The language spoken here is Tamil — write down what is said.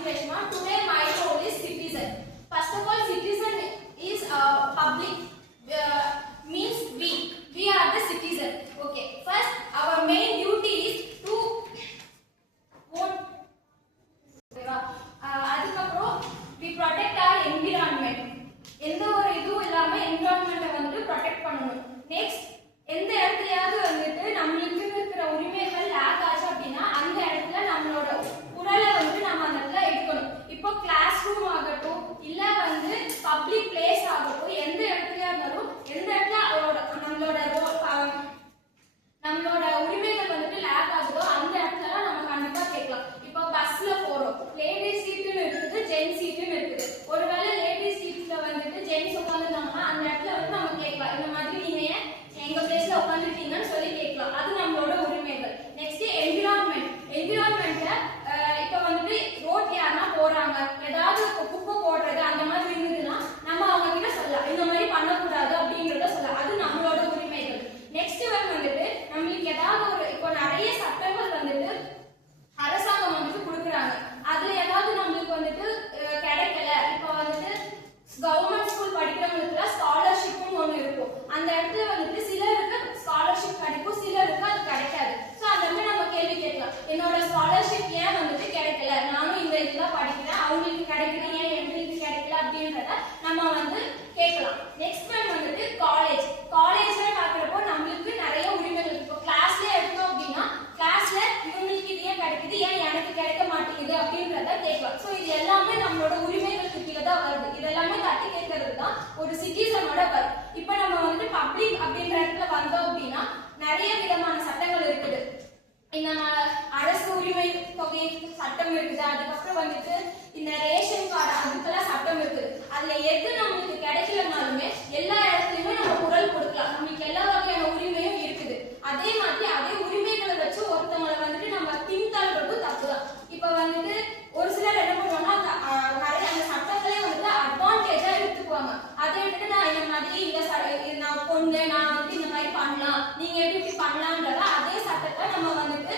Today my role is citizen. First of all, citizen is public, means we are the citizen. Okay. First, our main duty is to vote. அதுக்கப்புறம் we protect our environment. எந்த ஒரு இதுவும் இல்லாம environment வந்து protect பண்ணணும். Next, எந்த இடத்துலயாவது வந்துட்டு நம்மளுக்கு இருக்கிற உரிமைகள் லாக் ஆச்சு அப்படின்னா அந்த இடத்துல நம்மளோட குரலை வந்து நம்ம அந்த இடத்துல எடுக்கணும். இப்போ கிளாஸ் ரூம் ஆகட்டும் இல்ல வந்து பப்ளிக் பிளேஸ் ஆகட்டும் எந்த இடத்துலயா இருந்தாலும் எந்த இடத்துல நம்மளோட உரிமைகள் வந்துட்டு லாக் ஆகுதோ அந்த இடத்துல நம்ம கண்டிப்பா கேட்கலாம். இப்போ பஸ்ல போறோம், லேடிஸ் சீட்டுன்னு இருக்குது, ஜென்ஸ் சீட்டுன்னு இருக்குது. ஒருவேளை லேடிஸ் சீட்ல வந்துட்டு ஜென்ஸ் உட்காந்துருந்தாங்கன்னா அந்த இடத்துல வந்து நம்ம கேட்கலாம், இந்த மாதிரி நீங்க ஏன் எங்க பிளேஸ்ல உட்காந்துருக்கீங்கன்னு சொல்லி கேட்கலாம். அது நம்மளோட உரிமைகள். நெக்ஸ்ட் என்விரான்மெண்ட்ல இப்ப வந்துட்டு ரோட் யாருன்னா போறாங்க, ஏதாவது குப்பை போடுறது அந்த மாதிரி இருந்ததுன்னா நம்ம அவங்க கிட்ட சொல்லலாம், இந்த மாதிரி பண்ணக்கூடாது அப்படின்றத சொல்லலாம். அது நம்மளோட உரிமைகள். நெக்ஸ்ட் வந்துட்டு நம்மளுக்கு ஏதாவது ஒரு இப்போ நிறைய சட்டங்கள் வந்துட்டு அரசாங்கம் வந்துட்டு கொடுக்குறாங்க. அதுல ஏதாவது நம்மளுக்கு வந்துட்டு கிடைக்கல, இப்போ வந்துட்டு கவர்மெண்ட் ஸ்கூல் படிக்கிறவங்களுக்கு ஸ்காலர்ஷிப்னு ஒண்ணு இருக்கும். அந்த இடத்துல வந்துட்டு சிலருக்கு ஸ்காலர்ஷிப் கிடைக்கும், சிலருக்கு அது கிடைக்காது. ஸோ அந்த மாதிரி நம்ம கேள்வி கேட்கலாம், என்னோட ஸ்காலர்ஷிப் ஏன் வந்துட்டு கிடைக்கல, நானும் இந்த இதுதான் படிக்கிறேன், அவங்களுக்கு கிடைக்குது ஏன் எங்களுக்கு கிடைக்கல அப்படின்றத நம்ம வந்து கேட்கலாம். நெக்ஸ்ட் வந்துட்டு காலேஜ்ல பாக்குறப்போ நம்மளுக்கு நிறைய உரிமைகள் இருக்கு. இப்போ கிளாஸ்ல எடுத்தோம் அப்படின்னா கிளாஸ்ல இவங்களுக்கு இது ஏன் கிடைக்குது ஏன் எனக்கு கிடைக்க மாட்டேங்குது அப்படின்றத கேட்கலாம். ஸோ இது எல்லாமே நம்மளோட உரிமைகளுக்கு கீழே தான் வருது. இதெல்லாமே தட்டி கேட்கறது தான் ஒரு சிட்டிசனோட ஒர்க். இப்போ நம்ம வந்துட்டு பப்ளிக் அப்படின்ற இடத்துல வந்தோம் அப்படின்னா நிறைய விதமான சட்டங்கள் இருக்குது. இந்த அரசு உரிமை தொகை சட்டம் இருக்குது, அதுக்கப்புறம் வந்துட்டு இந்த ரேஷன் கார்டு அதுக்கெல்லாம் சட்டம் இருக்குது. அதுல எது நம்மளுக்கு கிடைக்கலனாலுமே எல்லா இடத்துலயுமே நம்ம குரல் கொடுக்கலாம். நம்மளுக்கு எல்லா வகையான உரிமையும் இருக்குது. அதே மாதிரி அதே உரிமைகளை வச்சு ஒருத்தவங்களை வந்துட்டு நம்ம திணித்தல்றதும் தப்புதான். இப்ப வந்துட்டு ஒரு சிலர் என்ன பண்ணுவாங்கன்னா நிறைய அந்த சட்டங்களே வந்துட்டு அட்வான்டேஜா எடுத்துக்குவாங்க. அதை எடுத்துட்டு நான் இந்த மாதிரி நான் பொண்ணு நான் வந்துட்டு இந்த மாதிரி பண்ணலாம், நீங்க எப்படி இப்படி பண்ணலாம்ன்றத அதே சட்டத்தை நம்ம வந்துட்டு